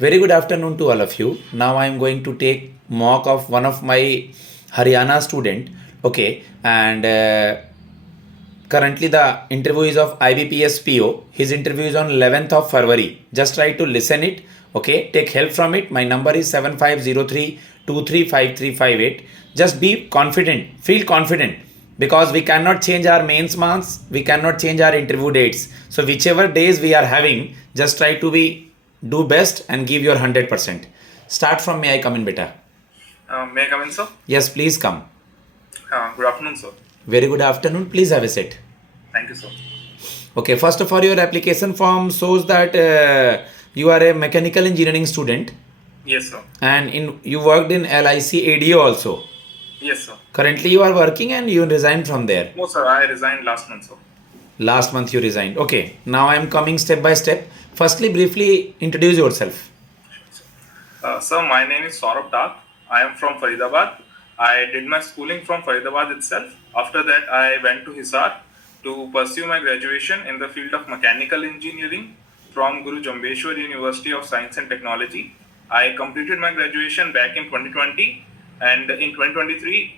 Very good afternoon to all of you. Now I am going to take mock of one of my Haryana student. Okay, and currently the interview is of IBPS PO. His interview is on 11th of February. Just try to listen it. Okay, take help from it. My number is 7503235358. Just be confident. Feel confident because we cannot change our mains marks. We cannot change our interview dates. So whichever days we are having, just try to be do best and give your 100%. Start from may I come in, beta? May I come in, sir? Yes, please come. Good afternoon, sir. Very good afternoon. Please have a seat. Thank you, sir. Okay, first of all, your application form shows that you are a mechanical engineering student Yes, sir. and you worked in LIC ADO also. Yes, sir. Currently, you are working and you resigned from there. No, sir. I resigned last month, sir. Last month you resigned. Okay, now I am coming step by step. Firstly, briefly introduce yourself. Sir, my name is Saurabh Tak. I am from Faridabad. I did my schooling from Faridabad itself. After that, I went to Hisar to pursue my graduation in the field of mechanical engineering from Guru Jambeshwar University of Science and Technology. I completed my graduation back in 2020, and in 2023,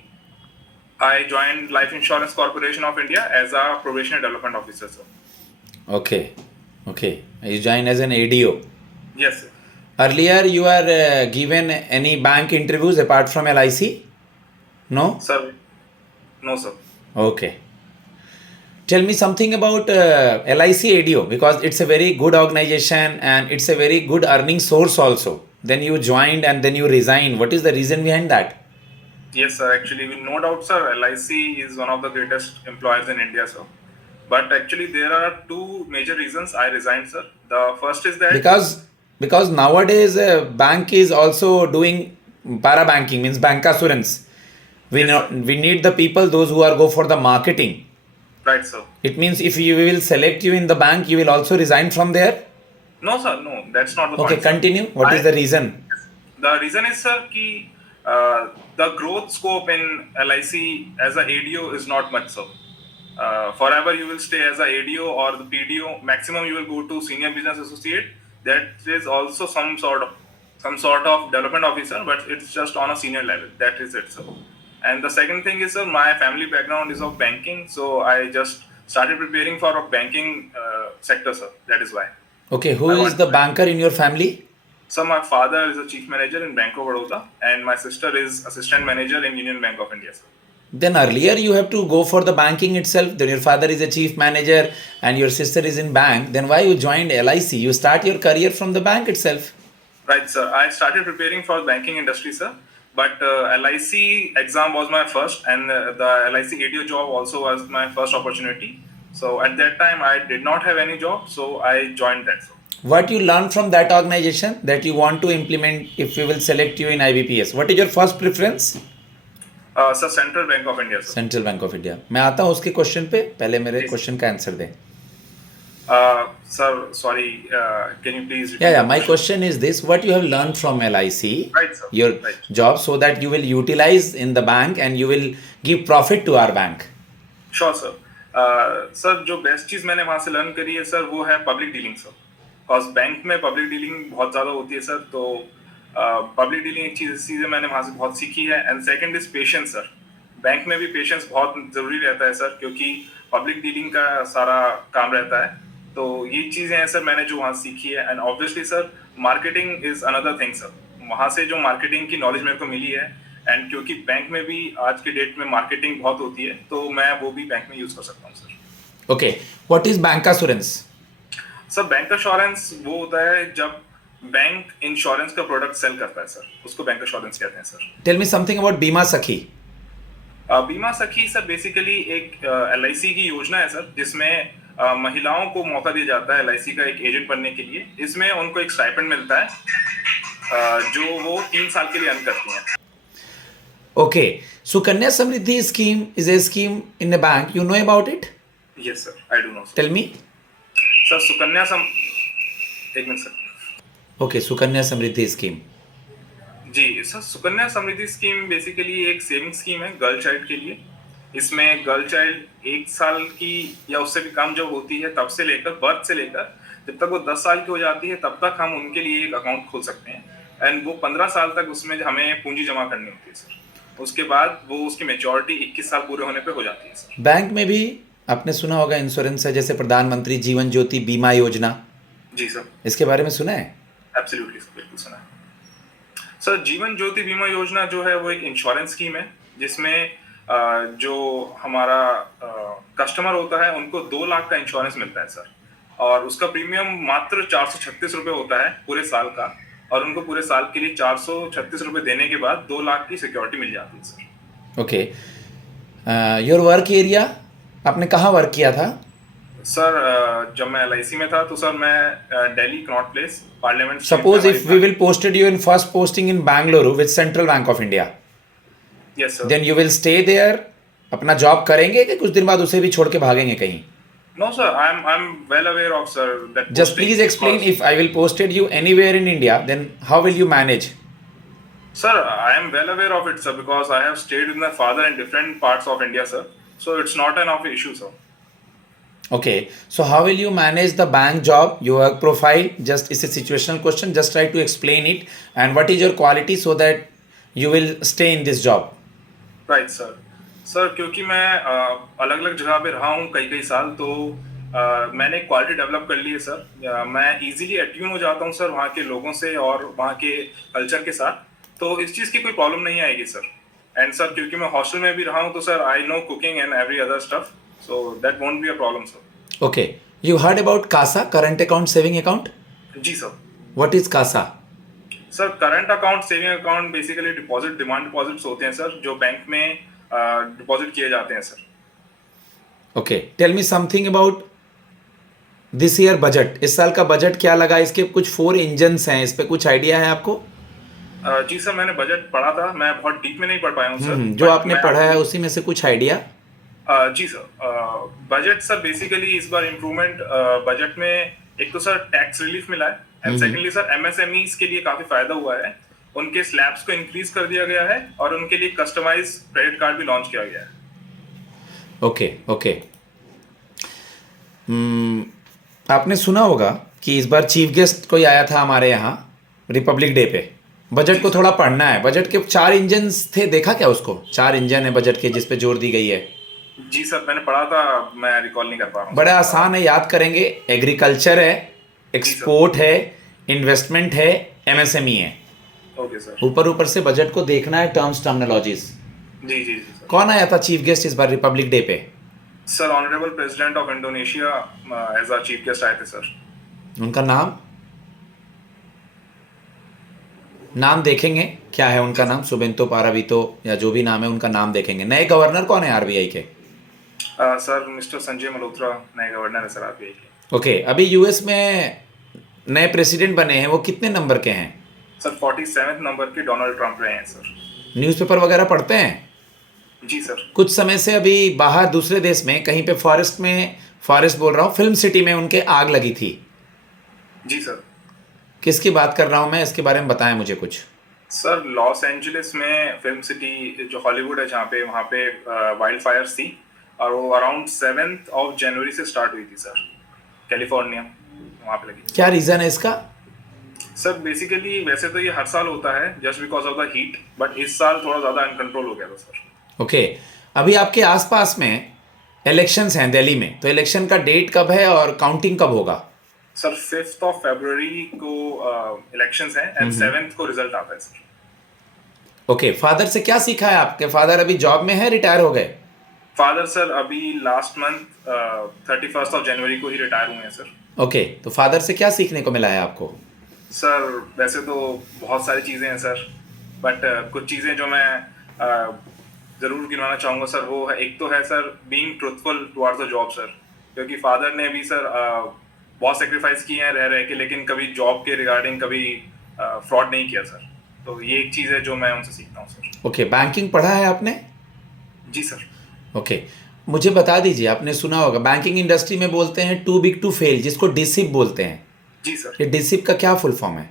I joined Life Insurance Corporation of India as a probationary development officer, sir. Okay, okay. You joined as an ADO. Yes, sir. Earlier, you are given any bank interviews apart from LIC? No? Sir, no, sir. Okay. Tell me something about LIC ADO because it's a very good organization and it's a very good earning source also. Then you joined and then you resigned. What is the reason behind that? Yes, sir. Actually, with no doubt, sir, LIC is one of the greatest employers in India, sir. But actually, there are two major reasons I resigned, sir. The first is that Because nowadays bank is also doing para banking means bank assurance. Yes, sir. We need the people those who are go for the marketing. Right, sir. It means if you will select you in the bank, you will also resign from there. No, sir. No, that's not the Okay, point, sir. continue. What is the reason? The reason is, sir, ki the growth scope in LIC as a ADO is not much, sir. Forever you will stay as a ADO or the PDO. Maximum you will go to senior business associate. That is also some sort of development officer, but it's just on a senior level. That is it, sir. And the second thing is, sir, my family background is of banking, so I just started preparing for a banking sector, sir. That is why. Okay, who is the banker in your family? So my father is a chief manager in Bank of Baroda, and my sister is assistant manager in Union Bank of India, sir. Then earlier you have to go for the banking itself. Then your father is a chief manager and your sister is in bank. Then why you joined LIC? You start your career from the bank itself. Right, sir. I started preparing for banking industry, sir. But LIC exam was my first, and the LIC ADO job also was my first opportunity. So at that time, I did not have any job, so I joined that, sir. What you learn from that organization that you want to implement if we will select you in IBPS? What is your first preference? Sir, Central Bank of India, sir. Central bank of India. मैं आता हूँ उसके question पे. पहले मेरे question का answer दें. Sir, sorry, can you please repeat? Yeah. My question is this: what you have learned from LIC, Right, sir. your Right. job, so that you will utilize in the bank and you will give profit to our bank. Sure, sir. Sir जो best चीज मैंने वहां से learn करी है sir वो है public dealing, sir. Because bank में पब्लिक डीलिंग बहुत ज्यादा होती है, सर. तो पब्लिक डीलिंग एक चीज है मैंने वहां से बहुत सीखी है. And second is patience, sir. Bank में भी पेशेंस बहुत जरूरी रहता है, सर, क्योंकि पब्लिक डीलिंग का सारा काम रहता है. तो ये चीजें हैं, सर, मैंने जो वहां सीखी है. And obviously, sir, marketing is another thing, sir. वहां से जो मार्केटिंग की नॉलेज मेरे को मिली है, एंड क्योंकि बैंक में भी आज के डेट में मार्केटिंग बहुत होती है, तो मैं वो भी बैंक में यूज कर सकता हूँ, sir. Okay. What is bank assurance? Sir, bank insurance वो होता है जब बैंक इंश्योरेंस का प्रोडक्ट सेल करता है, सर. उसको बैंक इंश्योरेंस कहते हैं, sir. Tell me something about Bima Sakhi. बीमा सखी, सर, बेसिकली एक LIC की योजना है, सर, जिसमें महिलाओं को मौका दिया जाता है LIC का एक एजेंट बनने के लिए. इसमें उनको एक स्टाइपेंड मिलता है जो वो 3 साल के लिए अर्न करती हैं. Okay. Sukanya Samriddhi scheme is a scheme in a bank. You know about it? Yes, sir, I do know, sir. Tell me. Sir, Sukanya एक minute, sir. Okay. Sukanya Samriddhi scheme. जी sir, Sukanya Samriddhi scheme basically एक saving scheme है girl child के लिए. इसमें girl child 1 साल की या उससे भी कम जब होती है तब से लेकर बर्थ से लेकर जब तक वो 10 साल की हो जाती है तब तक हम उनके लिए एक अकाउंट खोल सकते हैं एंड वो 15 साल तक उसमें हमें पूंजी जमा करनी होती है सर। उसके बाद वो उसकी मैच्योरिटी 21 साल पूरे होने पे हो जाती है सर। बैंक में भी आपने सुना होगा इंश्योरेंस है, जैसे प्रधानमंत्री जीवन ज्योति बीमा योजना, जी सर। इसके बारे में सुना है? एब्सोल्युटली सर, बिल्कुल सुना है सर। जीवन ज्योति बीमा योजना जो है वो एक इंश्योरेंस स्कीम है जिसमें जो हमारा कस्टमर होता है उनको 2 लाख का इंश्योरेंस मिलता है सर, और उसका प्रीमियम मात्र 436 रुपये होता है पूरे साल का, और उनको पूरे साल के लिए 436 रुपये देने के बाद 2 लाख की सिक्योरिटी मिल जाती है sir. Okay, your work area, आपने कहाँ वर्क किया था? सर जब मैं LIC में था तो सर मैं Delhi Connaught Place parliament. Suppose if we will posted you in first posting in Bengaluru with central bank of India, yes sir. Then you will stay there, अपना जॉब करेंगे कि कुछ दिन बाद उसे भी छोड़ के भागेंगे कहीं? No sir, I'm well aware of sir that Just posting please explain, because- if I will posted you anywhere in India, then how will you manage? Sir, I am well aware of it sir because I have stayed with my father in different parts of India sir, so it's not an of issue sir. Okay, so how will you manage the bank job, your work profile? Just it's a situational question, just try to explain it, and what is your quality so that you will stay in this job. Right sir. Sir क्योंकि मैं अलग अलग जगह पे रहा हूँ कई कई साल, तो मैंने क्वालिटी डेवलप कर ली है सर। मैं इजीली अट्यून हो जाता हूँ सर वहाँ के लोगों से और वहाँ के कल्चर के साथ, तो इस चीज़ की कोई प्रॉब्लम नहीं आएगी सर। एंड सर क्योंकि मैं हॉस्टल में भी रहा हूँ तो sir I know cooking and every other stuff, so that won't be a problem sir. Okay, you heard about CASA, current account saving account? जी sir. What is CASA? Sir current account saving account basically deposit demand deposits होते हैं sir, जो bank में deposit किए जाते हैं sir. Okay, tell me something about this year budget. इस साल का बजट क्या लगा? इसके कुछ 4 इंजन्स हैं, इस पे कुछ आइडिया है आपको? जी सर, मैंने बजट पढ़ा था, मैं बहुत डीप में नहीं पढ़ पाया हूँ सर। जो बट आपने मैं पढ़ा है उसी में से कुछ आइडिया? जी सर, बजट सर बेसिकली इस बार इम्प्रूवमेंट बजट में एक तो सर टैक्स रिलीफ मिला है एंड सेकेंडली सर MSMEs के लिए काफी फायदा हुआ है। उनके स्लैब्स को इंक्रीज कर दिया गया है और उनके लिए कस्टमाइज क्रेडिट कार्ड भी लॉन्च किया गया है। Okay okay. आपने सुना होगा कि इस बार चीफ गेस्ट कोई आया था हमारे यहाँ रिपब्लिक डे पे। बजट को थोड़ा पढ़ना है। बजट के 4 इंजन थे, देखा क्या उसको? 4 इंजन है बजट के जिस पे जोर दी गई है। जी सर, मैंने पढ़ा था, मैं रिकॉल नहीं कर पा रहा हूँ। बड़ा आसान है, याद करेंगे। एग्रीकल्चर है, एक्सपोर्ट है, इन्वेस्टमेंट है, MSME है। Okay sir. ऊपर ऊपर से बजट को देखना है, टर्म्स टर्मिनोलॉजीज। जी जी जी सर। कौन आया था चीफ गेस्ट इस बार रिपब्लिक डे पे? Sir honourable president of Indonesia as a chief guest आए थे सर। उनका नाम देखेंगे क्या है उनका नाम? सुबेंतो पारावीतो या जो भी नाम है उनका नाम देखेंगे। नए गवर्नर कौन है RBI के? सर मिस्टर संजय मल्होत्रा नए गवर्नर है सर RBI के। ओके, अभी US में नए प्रेसिडेंट बने हैं, वो कितने नंबर के हैं? सर 47 नंबर के डोनाल्ड ट्रंप रहे हैं सर। न्यूज़पेपर वगैरह पढ़ते हैं? जी सर। कुछ समय से अभी बाहर दूसरे देश में कहीं पे फॉरेस्ट बोल रहा हूँ, फिल्म सिटी में उनके आग लगी थी। जी सर। किसकी बात कर रहा हूँ मैं, इसके बारे में बताएं मुझे कुछ। सर लॉस एंजलिस में फिल्म सिटी जो हॉलीवुड है जहाँ पे, वहाँ पे वाइल्ड फायर्स थी और वो अराउंड 7 जनवरी से स्टार्ट हुई थी सर। कैलिफोर्निया वहाँ पे लगी। क्या रीज़न है इसका? सर बेसिकली वैसे तो ये हर साल होता है just because of the heat, but इस साल थोड़ा ज़्यादा अनकंट्रोल हो गया था सर। ओके, अभी आपके आसपास में इलेक्शंस हैं दिल्ली में, तो इलेक्शन का डेट कब है और काउंटिंग कब होगा? सर 5 फरवरी को इलेक्शंस हैं एंड 7 को रिजल्ट आता है सर। ओके, फादर से क्या सीखा है आपके? फादर अभी जॉब में है, रिटायर हो गए? फादर सर अभी लास्ट मंथ 31 जनवरी को ही रिटायर हुए हैं सर। ओके, तो फादर से क्या सीखने को मिला है आपको? सर वैसे तो बहुत सारी चीज़ें हैं सर, बट कुछ चीज़ें जो मैं ज़रूर गिनवाना चाहूँगा सर, वो है, एक तो है sir being truthful towards the job sir, क्योंकि फादर ने भी सर बहुत सेक्रीफाइस किए हैं रह के, लेकिन कभी जॉब के रिगार्डिंग कभी फ्रॉड नहीं किया सर। तो ये एक चीज़ है जो मैं उनसे सीखता हूँ सर। ओके, बैंकिंग पढ़ा है आपने? जी सर। ओके, मुझे बता दीजिए, आपने सुना होगा बैंकिंग इंडस्ट्री में बोलते हैं टू बिग टू फेल, जिसको डिसिप बोलते हैं। जी सर। ये डिसिप का क्या फुल फॉर्म है?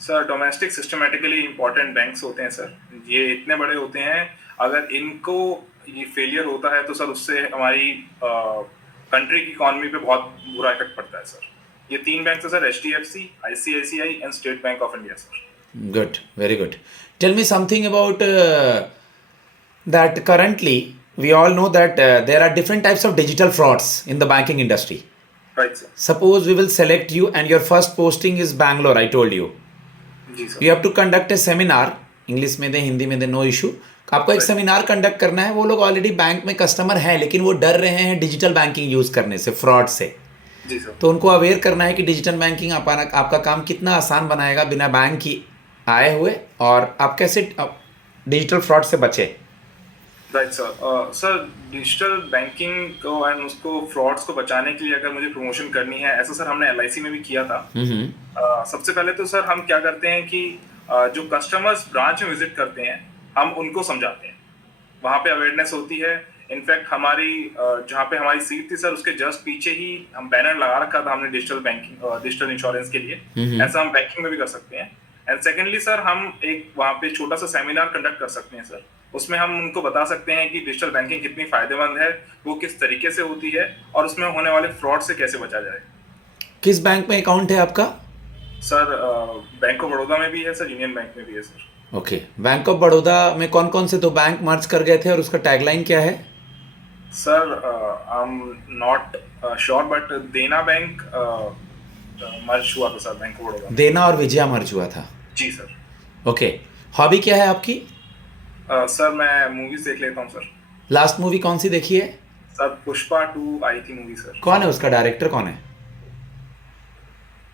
Sir domestic systematically important banks होते हैं सर। ये इतने बड़े होते हैं, अगर इनको ये फेलियर होता है तो सर उससे हमारी कंट्री की इकॉनमी पे बहुत बुरा इफेक्ट पड़ता है सर। ये 3 बैंक है sir, HDFC, ICICI and state bank of India sir. Good, very good. Tell me something about that currently we all know that there are different types of digital frauds in the banking industry. Right sir. Suppose we will select you and your first posting is Bangalore, I told you. जी sir. You have to conduct a seminar, English में दे हिंदी में they know issue, आपको एक seminar conduct करना है। वो लोग ऑलरेडी बैंक में कस्टमर हैं लेकिन वो डर रहे हैं डिजिटल बैंकिंग यूज़ करने से, फ्रॉड से। जी सर। तो उनको अवेयर करना है कि डिजिटल बैंकिंग आपका काम कितना आसान बनाएगा बिना बैंक की आए हुए, और आप कैसे डिजिटल फ्रॉड से बचे। Right sir. Sir digital banking को एंड उसको फ्रॉड्स को बचाने के लिए अगर मुझे प्रमोशन करनी है, ऐसा सर हमने LIC में भी किया था। सबसे पहले तो सर हम क्या करते हैं कि जो कस्टमर्स ब्रांच में विजिट करते हैं हम उनको समझाते हैं, वहाँ पे अवेयरनेस होती है। इनफैक्ट हमारी जहाँ पे हमारी सीट थी सर उसके जस्ट पीछे ही हम बैनर लगा रखा था हमने डिजिटल बैंकिंग डिजिटल इंश्योरेंस के लिए। ऐसा हम बैंकिंग में भी कर सकते हैं। एंड सेकेंडली सर हम एक वहाँ पे छोटा सा सेमिनार कंडक्ट कर सकते हैं सर, उसमें हम उनको बता सकते हैं कि डिजिटल बैंकिंग कितनी फायदेमंद है, वो किस तरीके से होती है और उसमें होने वाले फ्रॉड से कैसे बचा जाए। किस बैंक में अकाउंट है आपका? सर बैंक ऑफ बड़ौदा में भी है सर, यूनियन बैंक में भी है sir. Okay, bank of Baroda में कौन कौन से दो बैंक मर्ज कर गए थे और उसका टैगलाइन क्या है? Sir I am not sure but देना बैंक मर्ज हुआ था सर, बैंक ऑफ बड़ौदा। देना और विजया मर्ज हुआ था। जी सर। ओके, हॉबी क्या है आपकी? सर मैं मूवीज देख लेता हूँ सर। लास्ट मूवी कौन सी देखी है? सर पुष्पा 2 आई थी मूवी सर। कौन है उसका डायरेक्टर, कौन है?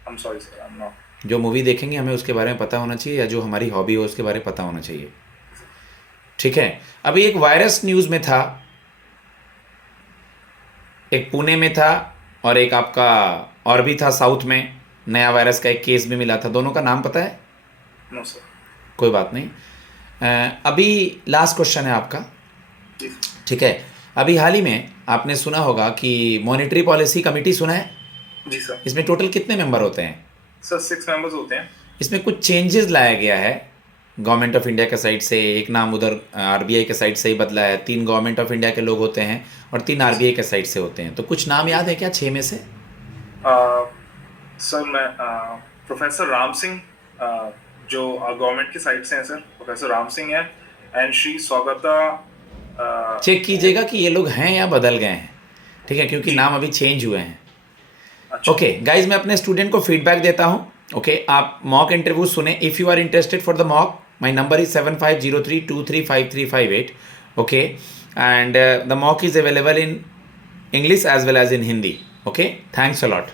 I am sorry sir, I am not. जो मूवी देखेंगे हमें उसके बारे में पता होना चाहिए, या जो हमारी हॉबी हो उसके बारे में पता होना चाहिए। ठीक है, अभी एक वायरस न्यूज़ में था, एक पुणे में था और एक आपका और भी था साउथ में, नया वायरस का एक केस भी मिला था। दोनों का नाम पता है? No sir. कोई बात नहीं। अभी लास्ट क्वेश्चन है आपका, जी ठीक है। अभी हाल ही में आपने सुना होगा कि मॉनेटरी पॉलिसी कमेटी, सुना है? जी सर। इसमें टोटल कितने मेंबर होते हैं? सर 6 मेंबर्स होते हैं। इसमें कुछ चेंजेस लाया गया है गवर्नमेंट ऑफ इंडिया के साइड से, एक नाम उधर RBI के साइड से ही बदला है। 3 गवर्नमेंट ऑफ इंडिया के लोग होते हैं और 3 RBI के साइड से होते हैं। तो कुछ नाम याद है क्या 6 में से? सर मैं प्रोफेसर राम सिंह जो गवर्नमेंट की साइड से हैं सर, प्रोफेसर राम सिंह है एंड श्री स्वागता। चेक कीजिएगा कि ये लोग हैं या बदल गए हैं, ठीक है, क्योंकि नाम अभी चेंज हुए हैं। अच्छा। ओके गाइज, मैं अपने स्टूडेंट को फीडबैक देता हूँ। ओके, आप मॉक इंटरव्यू सुने। If you are interested for the mock, my number is 7503235358। Okay, and the mock is available in English as well as in Hindi. Okay, thanks a lot.